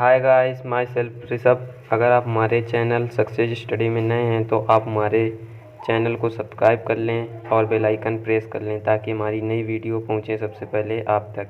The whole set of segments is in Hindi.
Hi guys, my self Rishabh. अगर आप हमारे चैनल सक्सेस स्टडी में नए हैं तो आप हमारे चैनल को सब्सक्राइब कर लें और बेल आइकन प्रेस कर लें ताकि हमारी नई वीडियो पहुंचे सबसे पहले आप तक।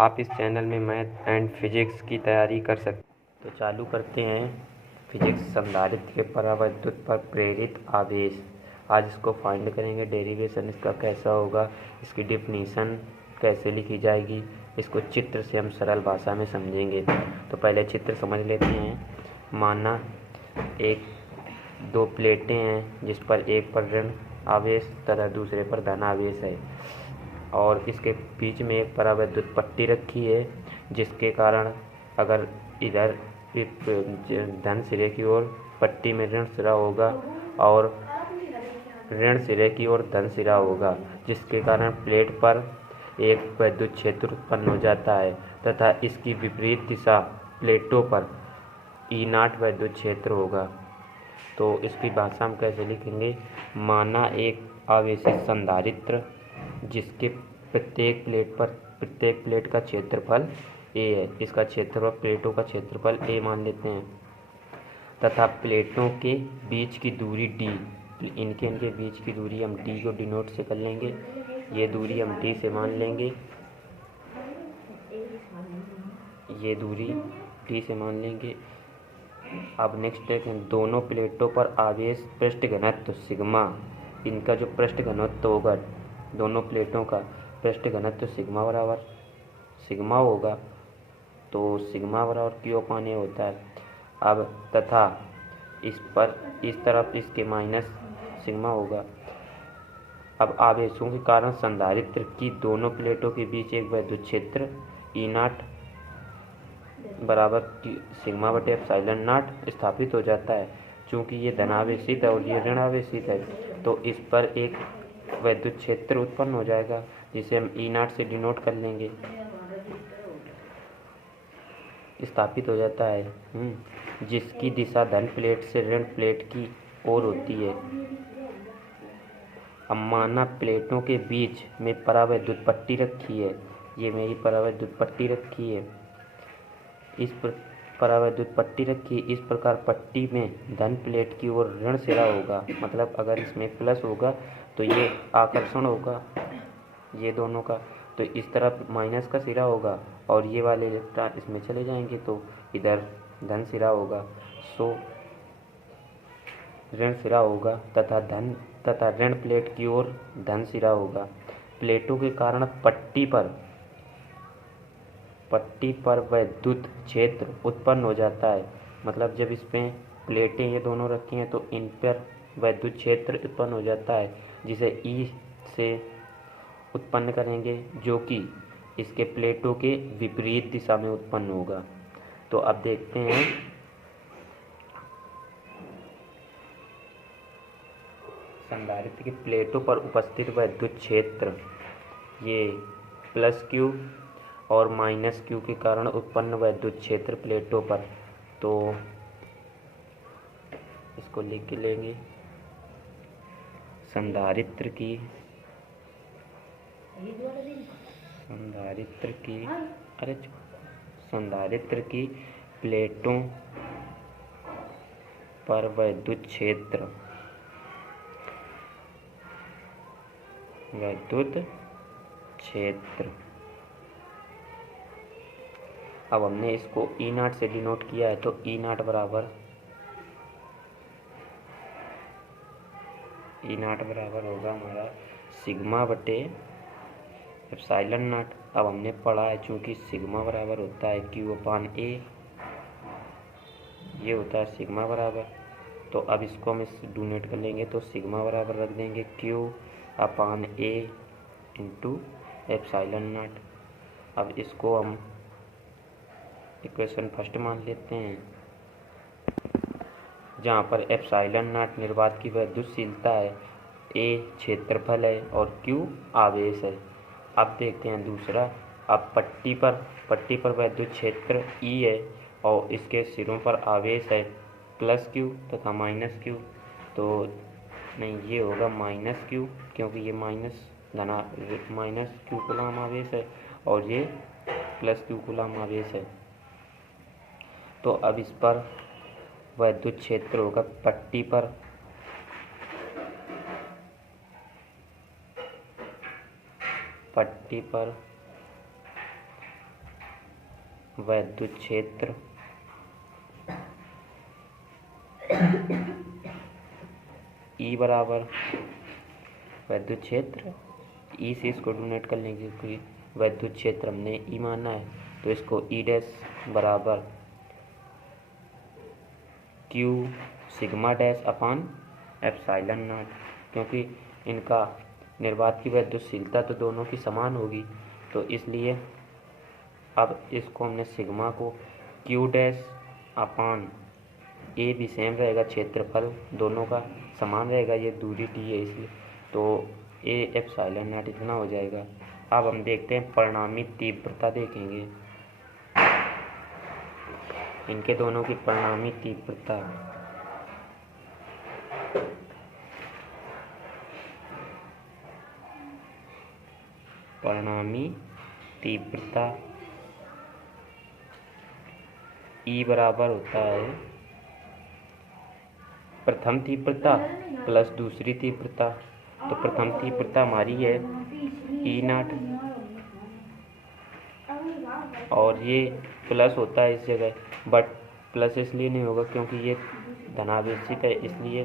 आप इस चैनल में मैथ एंड फिजिक्स की तैयारी कर सकते। तो चालू करते हैं फिजिक्स। संधारित्र के परावैद्युत पर प्रेरित आवेश। आज इसको फाइंड करेंगे। डेरिवेशन इसका कैसा होगा, इसकी डिफिनीशन कैसे लिखी जाएगी, इसको चित्र से हम सरल भाषा में समझेंगे। तो पहले चित्र समझ लेते हैं। माना दो प्लेटें हैं जिस पर एक पर ऋण आवेश तथा दूसरे पर धन आवेश है और इसके बीच में एक परावैद्युत पट्टी रखी है, जिसके कारण अगर इधर धन सिरे की ओर पट्टी में ऋण सिरा होगा और ऋण सिरे की ओर धन सिरा होगा, जिसके कारण प्लेट पर एक वैद्युत क्षेत्र उत्पन्न हो जाता है तथा इसकी विपरीत दिशा प्लेटों पर E0 वैद्युत क्षेत्र होगा। तो इसकी भाषा हम कैसे लिखेंगे। माना एक आवेशित संधारित्र जिसके प्रत्येक प्लेट का क्षेत्रफल A है। इसका क्षेत्रफल, प्लेटों का क्षेत्रफल A मान लेते हैं तथा प्लेटों के बीच की दूरी D, इनके बीच की दूरी हम D को डिनोट से कर लेंगे। ये दूरी हम D से मान लेंगे, ये दूरी D से मान लेंगे। अब नेक्स्ट है, दोनों प्लेटों पर आवेश पृष्ठ घनत्व सिग्मा, इनका जो पृष्ठ घनत्व होगा, दोनों प्लेटों का पृष्ठ घनत्व सिग्मा बराबर सिग्मा होगा। तो सिग्मा बराबर Q/A होता है। अब तथा इस तरफ इसके माइनस सिग्मा होगा। अब आवेशों के कारण संधारित्र की दोनों प्लेटों के बीच एक वैद्युत क्षेत्र E0 बराबर σ/ε0 स्थापित हो जाता है। चूँकि ये धनावेशित है और ये ऋणावेशित है तो इस पर एक वैद्युत क्षेत्र उत्पन्न हो जाएगा, जिसे हम E0 से डिनोट कर लेंगे। स्थापित हो जाता है जिसकी दिशा धन प्लेट से ऋण प्लेट की ओर होती है। अब माना प्लेटों के बीच में परावैद्युत पट्टी रखी है। ये मेरी परावैद्युत पट्टी रखी है। इस परावैद्युत पट्टी रखी है। इस प्रकार पट्टी में धन प्लेट की ओर ऋण सिरा होगा, मतलब अगर इसमें प्लस होगा तो ये आकर्षण होगा ये दोनों का, तो इस तरफ माइनस का सिरा होगा और ये वाले इलेक्ट्रॉन इसमें चले जाएंगे तो इधर धन सिरा होगा। सो ऋण सिरा होगा तथा ऋण प्लेट की ओर धन सिरा होगा। प्लेटों के कारण पट्टी पर वैद्युत क्षेत्र उत्पन्न हो जाता है। मतलब जब इसमें प्लेटें ये दोनों रखी हैं तो इन पर वैद्युत क्षेत्र उत्पन्न हो जाता है, जिसे E से उत्पन्न करेंगे, जो कि इसके प्लेटों के विपरीत दिशा में उत्पन्न होगा। तो अब देखते हैं संधारित्र की प्लेटों पर उपस्थित वैद्युत क्षेत्र, ये +Q और -Q के कारण उत्पन्न वैद्युत क्षेत्र प्लेटों पर। तो इसको लिख लेंगे। संधारित्र की प्लेटों पर वैद्युत क्षेत्र। अब हमने इसको E0 से डिनोट किया है तो E0 बराबर होगा हमारा σ/ε0। अब हमने पढ़ा है चूँकि सिग्मा बराबर होता है Q/A, ये होता है सिग्मा बराबर। तो अब इसको हम डिनोट कर लेंगे तो सिग्मा बराबर रख देंगे Q/A × ε0। अब इसको हम इक्वेशन फर्स्ट मान लेते हैं, जहाँ पर ε0 निर्वात की वैद्युतशीलता है, A क्षेत्रफल है और Q आवेश है। अब देखते हैं दूसरा। अब पट्टी पर वैद्युत क्षेत्र E है और इसके सिरों पर आवेश है +Q तथा -Q। तो नहीं, ये होगा -Q, क्योंकि ये -Q कूलम आवेश है और ये +Q कूलम आवेश है। तो अब इस पर विद्युत क्षेत्र होगा पट्टी पर विद्युत क्षेत्र ई बराबर विद्युत क्षेत्र ई से इसको डोनेट कर लेंगे क्योंकि विद्युत क्षेत्र हमने ई माना है, तो इसको ई डैश बराबर Q sigma dash upon epsilon not, क्योंकि इनका निर्वात की विद्युतशीलता तो दोनों की समान होगी, तो इसलिए अब इसको हमने सिग्मा को क्यू डैश अपान ए भी सेम रहेगा, क्षेत्रफल दोनों का समान रहेगा, ये दूरी टी है इसलिए, तो ए एप्सिलॉन नॉट इतना हो जाएगा। अब हम देखते हैं परिणामी तीव्रता देखेंगे, इनके दोनों की परिणामी तीव्रता ई बराबर होता है प्रथम तीव्रता प्लस दूसरी तीव्रता। तो प्रथम तीव्रता हमारी है ई नॉट, और ये प्लस होता है इस जगह, बट प्लस इसलिए नहीं होगा क्योंकि ये धनावेशित है इसलिए,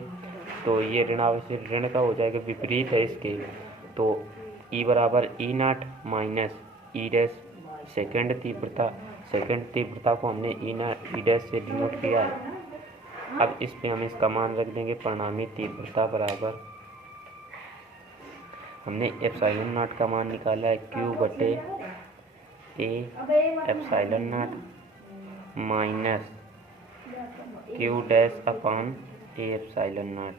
तो ये ऋणावेशित ऋण का हो जाएगा, विपरीत है इसके। तो ई बराबर E naught minus E dash second तीव्रता को हमने ई डैश से डिनोट किया है। अब इस पे हम इसका मान रख देंगे परिणामी तीव्रता बराबर, हमने एप्सिलॉन नॉट का मान निकाला है क्यू बटे A epsilon not minus Q dash upon A epsilon not.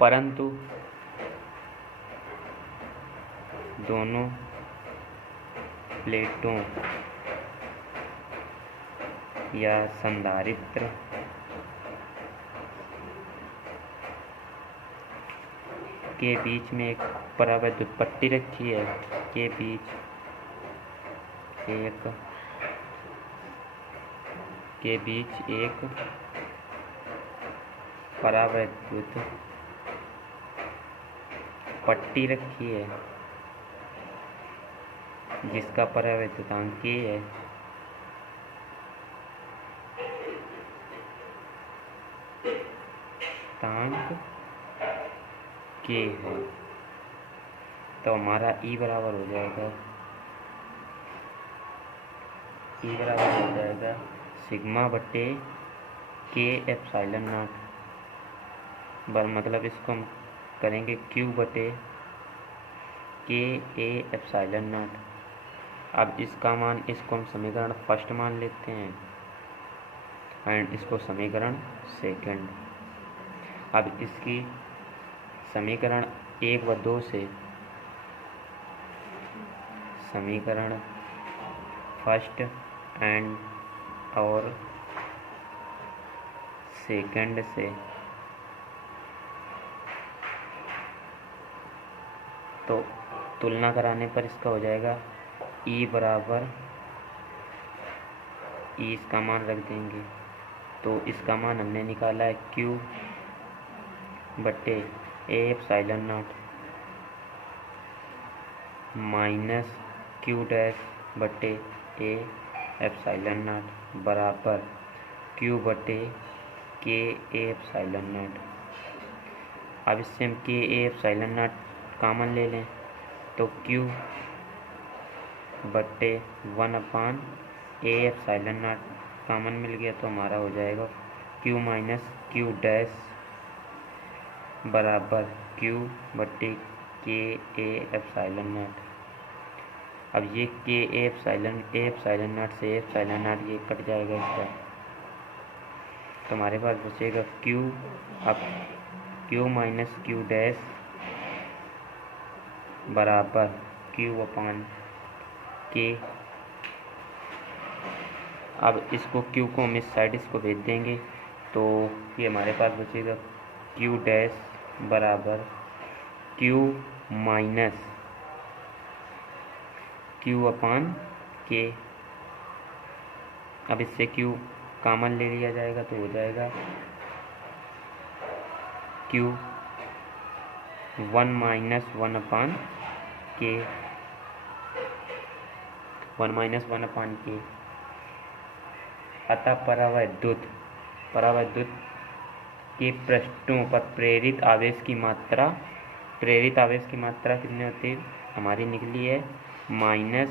परंतु दोनों प्लेटों या संधारित्र के बीच में एक परावैद्युत पट्टी रखी है, के बीच एक परावैद्युत पट्टी रखी है जिसका परावैद्युतांक K है। K है, तो हमारा E बराबर हो जाएगा सिग्मा बटे K एप्सिलॉन नॉट, मतलब इसको हम करेंगे Q बटे K A एप्सिलॉन नॉट। अब इसका मान, इसको हम समीकरण फर्स्ट मान लेते हैं एंड इसको समीकरण सेकंड। अब इसकी समीकरण 1 व 2 से समीकरण फर्स्ट एंड और सेकंड से तो तुलना कराने पर इसका हो जाएगा E बराबर E, इसका मान रख देंगे, तो इसका मान हमने निकाला है Q बटे A epsilon not minus Q dash बटे A एप्सिलॉन नॉट बराबर Q बटे K A एप्सिलॉन नॉट। अब इससे हम K A epsilon not common ले लें, तो Q बटे 1 अपान A एप्सिलॉन नॉट कॉमन मिल गया, तो हमारा हो जाएगा Q माइनस Q डैश बराबर Q बटे K A एप्सिलॉन नॉट। अब ये K A एप्सिलॉन नॉट से एप्सिलॉन नॉट ये कट जाएगा इसका, तो हमारे पास बचेगा Q, अब Q माइनस Q डैश बराबर Q अपान K। अब इसको Q को हम इस साइड इसको भेज देंगे, तो ये हमारे पास बचेगा Q डैश बराबर Q माइनस क्यू अपान के। अब इससे क्यू कॉमन ले लिया जाएगा तो हो जाएगा क्यू 1 माइनस 1 अपान के, 1 माइनस 1 अपान के। अतः परावैद्युत के पृष्ठों पर प्रेरित आवेश की मात्रा कितनी होती है हमारी निकली है माइनस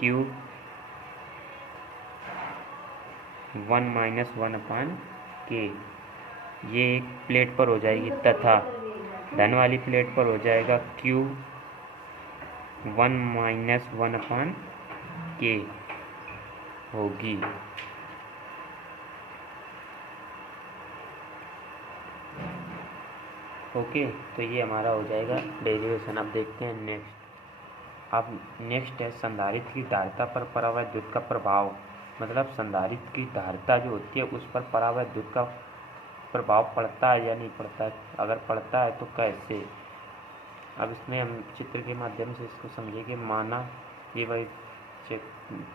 क्यू 1 माइनस 1 अपान के। ये एक प्लेट पर हो जाएगी तथा धन वाली प्लेट पर हो जाएगा क्यू 1 माइनस 1 अपान के होगी। ओके, तो ये हमारा हो जाएगा डेरिवेशन। अब देखते हैं नेक्स्ट। अब नेक्स्ट है संधारित्र की धारिता पर परावैद्युत का प्रभाव। मतलब संधारित्र की धारिता जो होती है उस पर परावैद्युत का प्रभाव पड़ता है या नहीं पड़ता है, अगर पड़ता है तो कैसे। अब इसमें हम चित्र के माध्यम से इसको समझेंगे। माना ये वही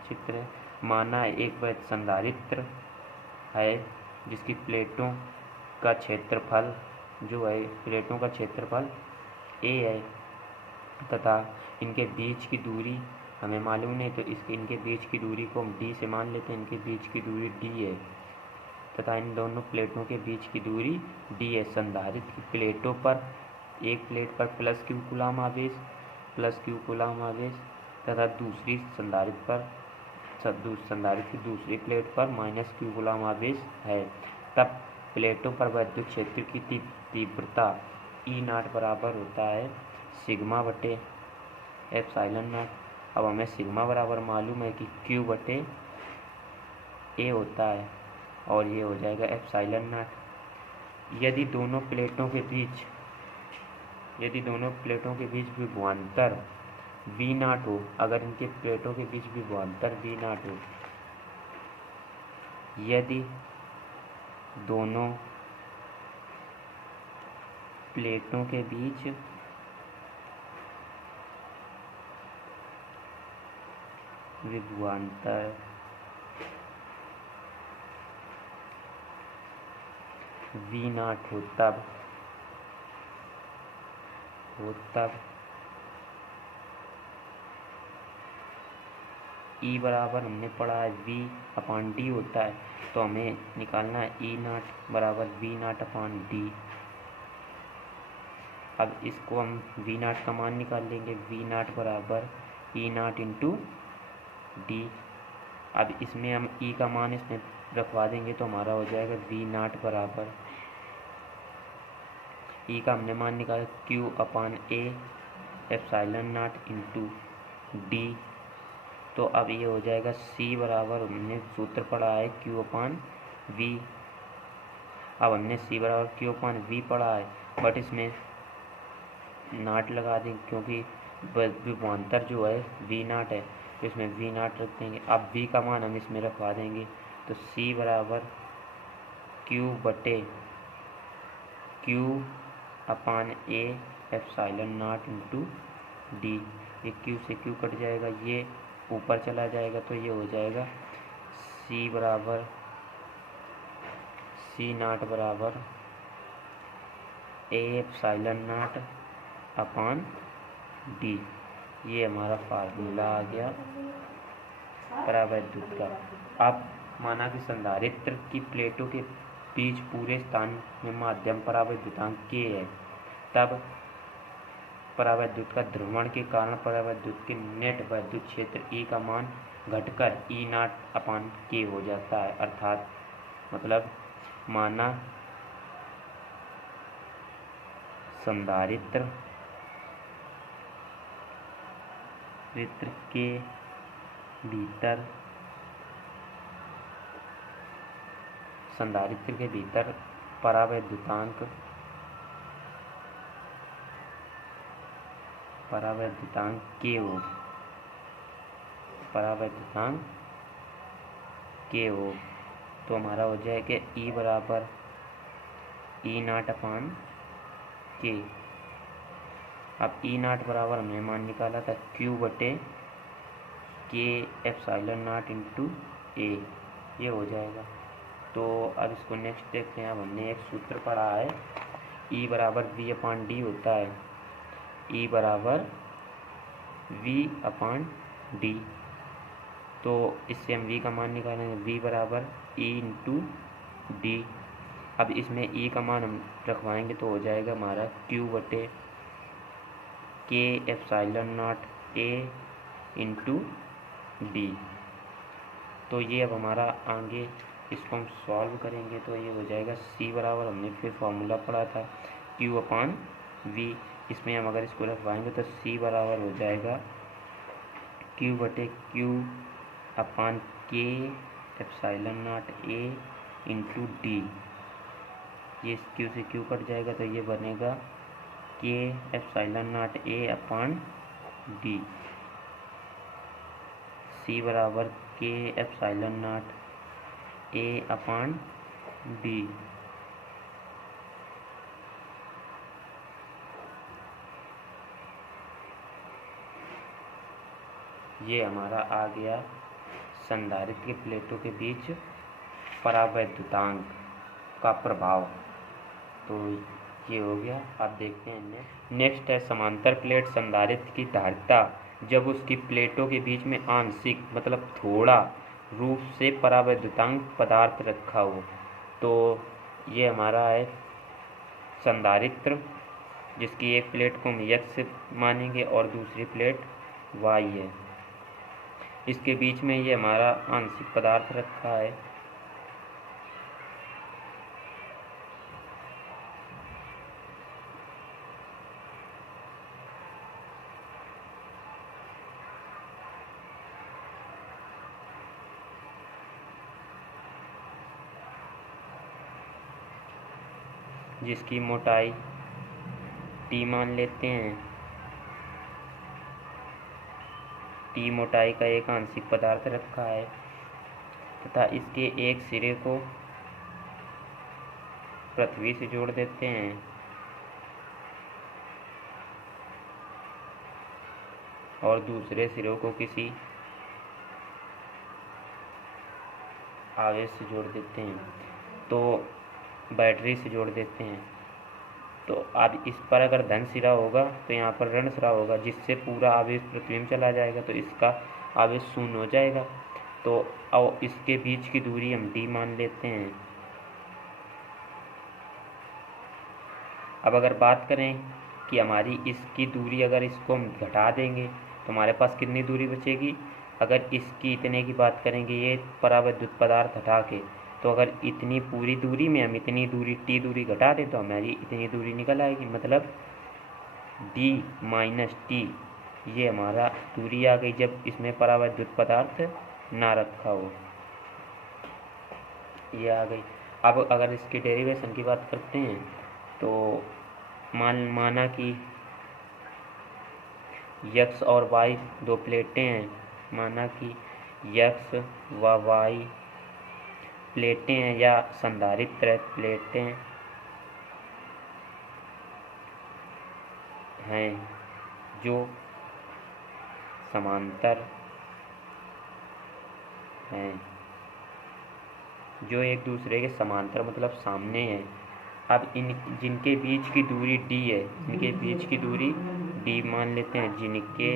चित्र है, माना एक वह संधारित्र है जिसकी प्लेटों का क्षेत्रफल जो है, प्लेटों का क्षेत्रफल a है तथा इनके बीच की दूरी हमें मालूम नहीं, तो इनके बीच की दूरी को हम d से मान लेते हैं। इनके बीच की दूरी d है तथा इन दोनों प्लेटों के बीच की दूरी d है। संधारित्र की प्लेटों पर एक प्लेट पर प्लस q कूलम आवेश तथा दूसरी संधारित्र की दूसरी प्लेट पर माइनस q कूलम आवेश है। तब प्लेटों पर विद्युत क्षेत्र की तीव्रता ई नॉट बराबर होता है सिग्मा बटे एप्सिलॉन नॉट। अब हमें सिग्मा बराबर मालूम है कि क्यू बटे ए होता है और ये हो जाएगा एप्सिलॉन नॉट। यदि दोनों प्लेटों के बीच विभवांतर वी नॉट हो, अगर इनके प्लेटों के बीच विभवांतर वी नॉट हो, यदि दोनों प्लेटों के बीच विभवांतर वी नॉट हो तब ई बराबर हमने पढ़ा है वी अपान डी होता है, तो हमें निकालना है ई नॉट बराबर वी नॉट अपान डी। अब इसको हम वी नॉट का मान निकाल लेंगे, वी नॉट बराबर ई नॉट इंटू डी। अब इसमें हम ई का मान इसमें रखवा देंगे तो हमारा हो जाएगा वी नॉट बराबर ई का हमने मान निकाला Q upon A epsilon not into D. तो अब ये हो जाएगा सी बराबर हमने सूत्र पढ़ा है क्यू अपान वी। अब हमने सी बराबर क्यू अपान वी पढ़ा है, बट इसमें नॉट लगा देंगे क्योंकि विभवांतर जो है वी नॉट है, तो इसमें वी नॉट रख देंगे। अब वी का मान हम इसमें रखवा देंगे, तो सी बराबर क्यू बटे Q upon A epsilon not into D. ये क्यू से क्यू कट जाएगा, ये ऊपर चला जाएगा, तो ये हो जाएगा सी बराबर सी नॉट बराबर A epsilon not upon D. ये हमारा फार्मूला आ गया परावैद्युत का। अब माना कि संधारित्र की प्लेटों के बीच पूरे स्थान में माध्यम परावैद्युतांक k है, तब परावैद्युत का ध्रुवण के कारण परावैद्युत के नेट वैद्युत क्षेत्र E का मान घटकर ई नॉट अपान के हो जाता है। अर्थात मतलब माना संधारित्र के भीतर परावैद्युतांक के हो तो हमारा हो जाएगा ई बराबर ई नॉट अपान के। अब ई नॉट बराबर हमने मान निकाला था क्यू बटे के एप्सिलॉन नॉट इंटू ए, ये हो जाएगा। तो अब इसको नेक्स्ट देखते हैं। अब हमने एक सूत्र पढ़ा है, ई बराबर वी अपान डी होता है, ई बराबर वी अपान डी। तो इससे हम वी का मान निकालेंगे, वी बराबर ई इंटू डी। अब इसमें ई का मान हम रखवाएंगे तो हो जाएगा हमारा क्यू बटे के epsilon naught A into D. तो ये अब हमारा आगे इसको हम सॉल्व करेंगे तो ये हो जाएगा सी बराबर, हमने फिर फॉर्मूला पढ़ा था क्यू अपान वी, इसमें हम अगर इसको रखवाएंगे तो सी बराबर हो जाएगा क्यू बटे Q upon K epsilon naught A into D. ये क्यू से क्यू कट जाएगा तो ये बनेगा K epsilon naught A upon D. C बराबर K epsilon naught A upon D. ये हमारा आ गया संधारित्र के प्लेटों के बीच परावैद्युतांक का प्रभाव। तो ये हो गया। अब देखते हैं नेक्स्ट है समांतर प्लेट संधारित्र की धारिता जब उसकी प्लेटों के बीच में आंशिक मतलब थोड़ा रूप से परावैद्युतांक पदार्थ रखा हो। तो ये हमारा है संधारित्र जिसकी एक प्लेट को हम x मानेंगे और दूसरी प्लेट y है। इसके बीच में ये हमारा आंशिक पदार्थ रखा है। जिसकी मोटाई टी मान लेते हैं। टी मोटाई का एक आंशिक पदार्थ रखा है तथा इसके एक सिरे को पृथ्वी से जोड़ देते हैं और दूसरे सिरों को किसी आवेश से जोड़ देते हैं, तो बैटरी से जोड़ देते हैं। तो अब इस पर अगर धन सिरा होगा तो यहाँ पर ऋण सिरा होगा, जिससे पूरा आवेश पृथ्वी में चला जाएगा तो इसका आवेश शून्य हो जाएगा। तो और इसके बीच की दूरी हम d मान लेते हैं। अब अगर बात करें कि हमारी इसकी दूरी, अगर इसको हम घटा देंगे तो हमारे पास कितनी दूरी बचेगी। अगर इसकी इतने की बात करेंगे ये परावैद्युत पदार्थ हटा के, तो अगर इतनी पूरी दूरी में हम इतनी दूरी टी दूरी घटा दें तो हमारी इतनी दूरी निकल आएगी, मतलब d माइनस टी ये हमारा दूरी आ गई जब इसमें परावैद्युत पदार्थ ना रखा हो। ये आ गई। अब अगर इसकी डेरिवेशन की बात करते हैं तो माना कि x और y दो प्लेटें हैं, माना कि x व y प्लेटें हैं या संधारित्र प्लेटें हैं जो समांतर हैं, जो एक दूसरे के समांतर मतलब सामने हैं। अब जिनके बीच की दूरी d है, इनके बीच की दूरी d मान लेते हैं। जिनके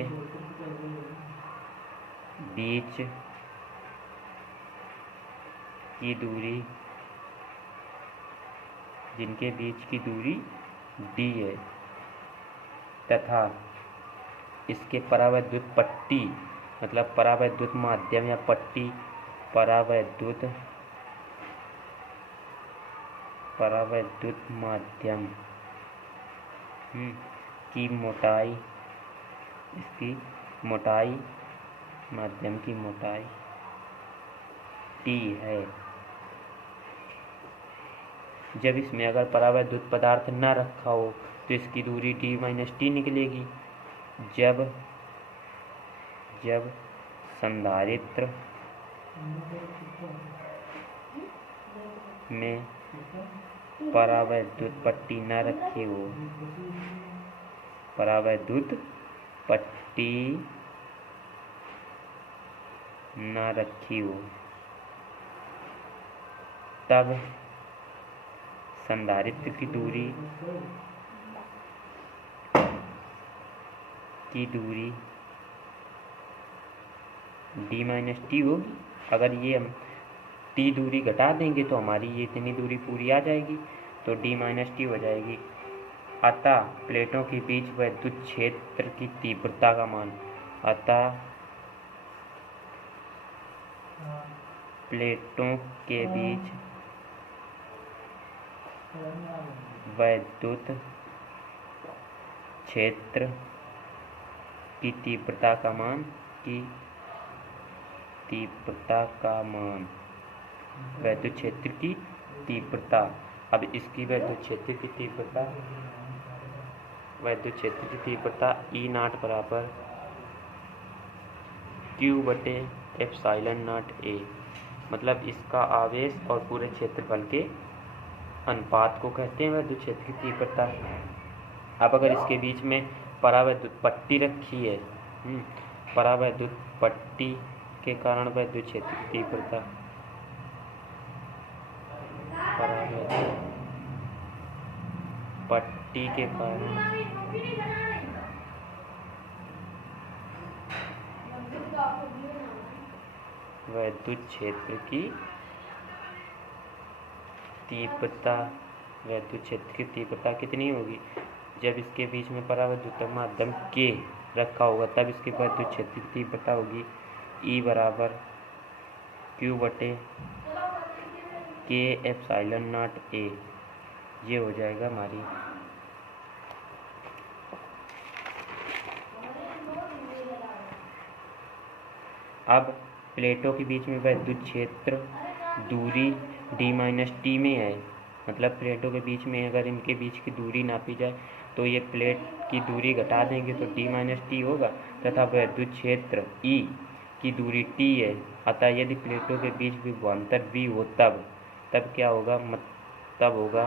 बीच की दूरी d है तथा इसके परावैद्युत पट्टी मतलब परावैद्युत माध्यम या पट्टी परावैद्युत माध्यम की मोटाई, इसकी मोटाई माध्यम की मोटाई t है। जब इसमें अगर परावैद्युत पदार्थ न रखा हो तो इसकी दूरी d माइनस टी निकलेगी। जब संधारित्र में परावैद्युत पट्टी न रखी हो, परावैद्युत पट्टी ना रखी हो तब संधारित्र की दूरी d माइनस टी होगी। अगर ये हम t दूरी घटा देंगे तो हमारी ये इतनी दूरी पूरी आ जाएगी, तो d माइनस टी हो जाएगी। अतः प्लेटों के बीच विद्युत क्षेत्र की तीव्रता का मान, अतः प्लेटों के बीच विद्युत क्षेत्र की तीव्रता का मान विद्युत क्षेत्र की तीव्रता। अब इसकी विद्युत क्षेत्र की तीव्रता ई नॉट बराबर क्यू बटे एप्सिलॉन नॉट ए, मतलब इसका आवेश और पूरे क्षेत्रफल के अनुपात को कहते हैं विद्युत क्षेत्र की तीव्रता। अब अगर इसके बीच में परावैद्युत पट्टी रखी है, परावैद्युत पट्टी के कारण विद्युत क्षेत्र की तीव्रता, परावैद्युत पट्टी के कारण विद्युत क्षेत्र की तीव्रता, विद्युत क्षेत्र की तीव्रता कितनी होगी? जब इसके बीच में परावैद्युत माध्यम के रखा होगा तब इसकी विद्युत क्षेत्र की तीव्रता होगी E बराबर क्यू बटे के एप्सिलॉन नॉट ए। ये हो जाएगा हमारी अब प्लेटों के बीच में विद्युत क्षेत्र दूरी d माइनस टी में है, मतलब प्लेटों के बीच में अगर इनके बीच की दूरी नापी जाए तो ये प्लेट की दूरी घटा देंगे तो d माइनस टी होगा, तथा विद्युत क्षेत्र E की दूरी t है। अतः यदि प्लेटों के बीच विभवांतर V हो तब क्या होगा? तब होगा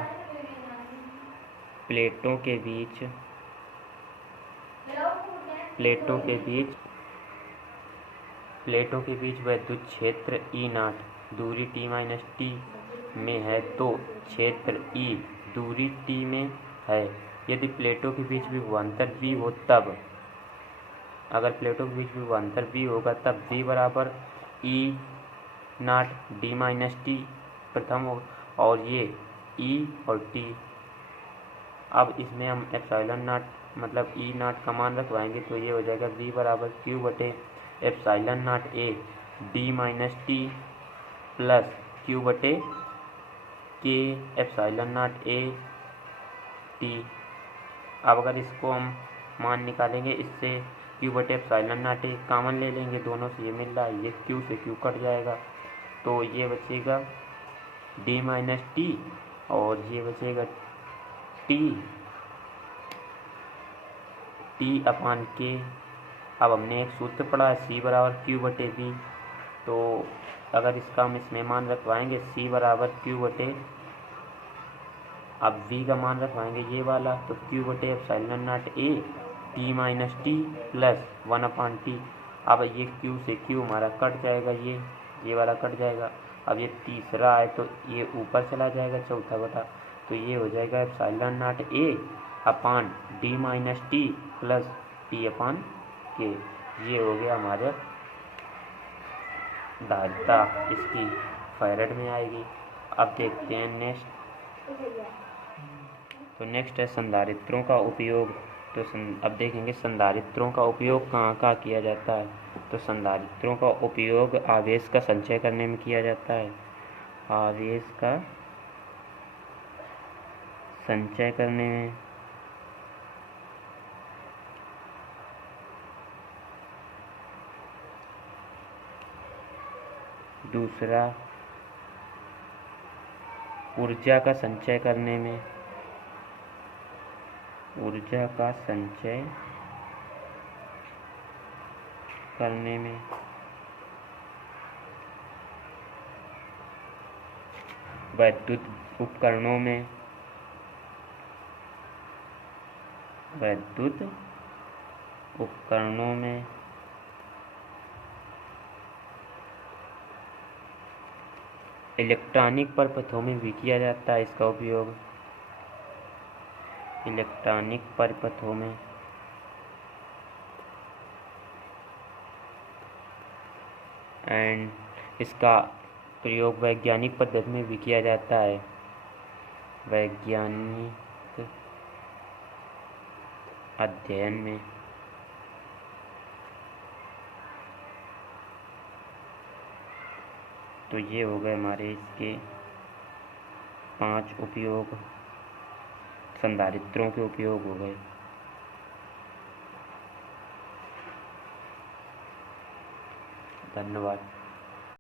प्लेटों के बीच विद्युत क्षेत्र E नॉट दूरी t माइनस टी में है तो क्षेत्र E दूरी t में है। यदि प्लेटों के बीच विभवांतर V हो तब, अगर प्लेटों के बीच विभवांतर V होगा तब V बराबर E not d minus T प्रथम हो, और ये E और T। अब इसमें हम एप्सिलॉन नॉट मतलब E नॉट का मान रखवाएंगे तो ये हो जाएगा V बराबर क्यू बटे एप्सिलॉन नॉट ए d minus T plus Q बटे के एप्सिलॉन नॉट ए टी। अब अगर इसको हम मान निकालेंगे, इससे क्यू बटे एप्सिलॉन नॉट ए कॉमन ले लेंगे, दोनों से ये मिल रहा है, ये क्यू से क्यू कट जाएगा तो ये बचेगा d माइनस टी और ये बचेगा टी अपान के। अब हमने एक सूत्र पढ़ा है C बराबर क्यू बटे V, तो अगर इसका हम इसमें मान रखवाएंगे C बराबर क्यू बटे, अब V का मान रखवाएंगे ये वाला, तो क्यू बटे epsilon naught A T minus T plus 1 upon T. अब ये क्यू से क्यू हमारा कट जाएगा, ये वाला कट जाएगा। अब ये तीसरा है तो ये ऊपर चला जाएगा चौथा बटा, तो ये हो जाएगा epsilon naught A upon D minus T plus T upon K. ये हो गया हमारे धारिता, इसकी फैरेड में आएगी। अब देखते हैं नेक्स्ट है संधारित्रों का उपयोग। तो अब देखेंगे संधारित्रों का उपयोग कहाँ कहाँ किया जाता है। तो संधारित्रों का उपयोग आवेश का संचय करने में किया जाता है, आवेश का संचय करने में। दूसरा ऊर्जा का संचय करने में, ऊर्जा का संचय करने में। विद्युत उपकरणों में, विद्युत उपकरणों में इलेक्ट्रॉनिक परिपथों में भी किया जाता है इसका उपयोग। इलेक्ट्रॉनिक परिपथों में एंड इसका प्रयोग वैज्ञानिक पद्धति में भी किया जाता है। वैज्ञानिक अध्ययन में तो ये हो गए हमारे इसके 5 उपयोग, संधारित्रों के उपयोग हो गए। धन्यवाद।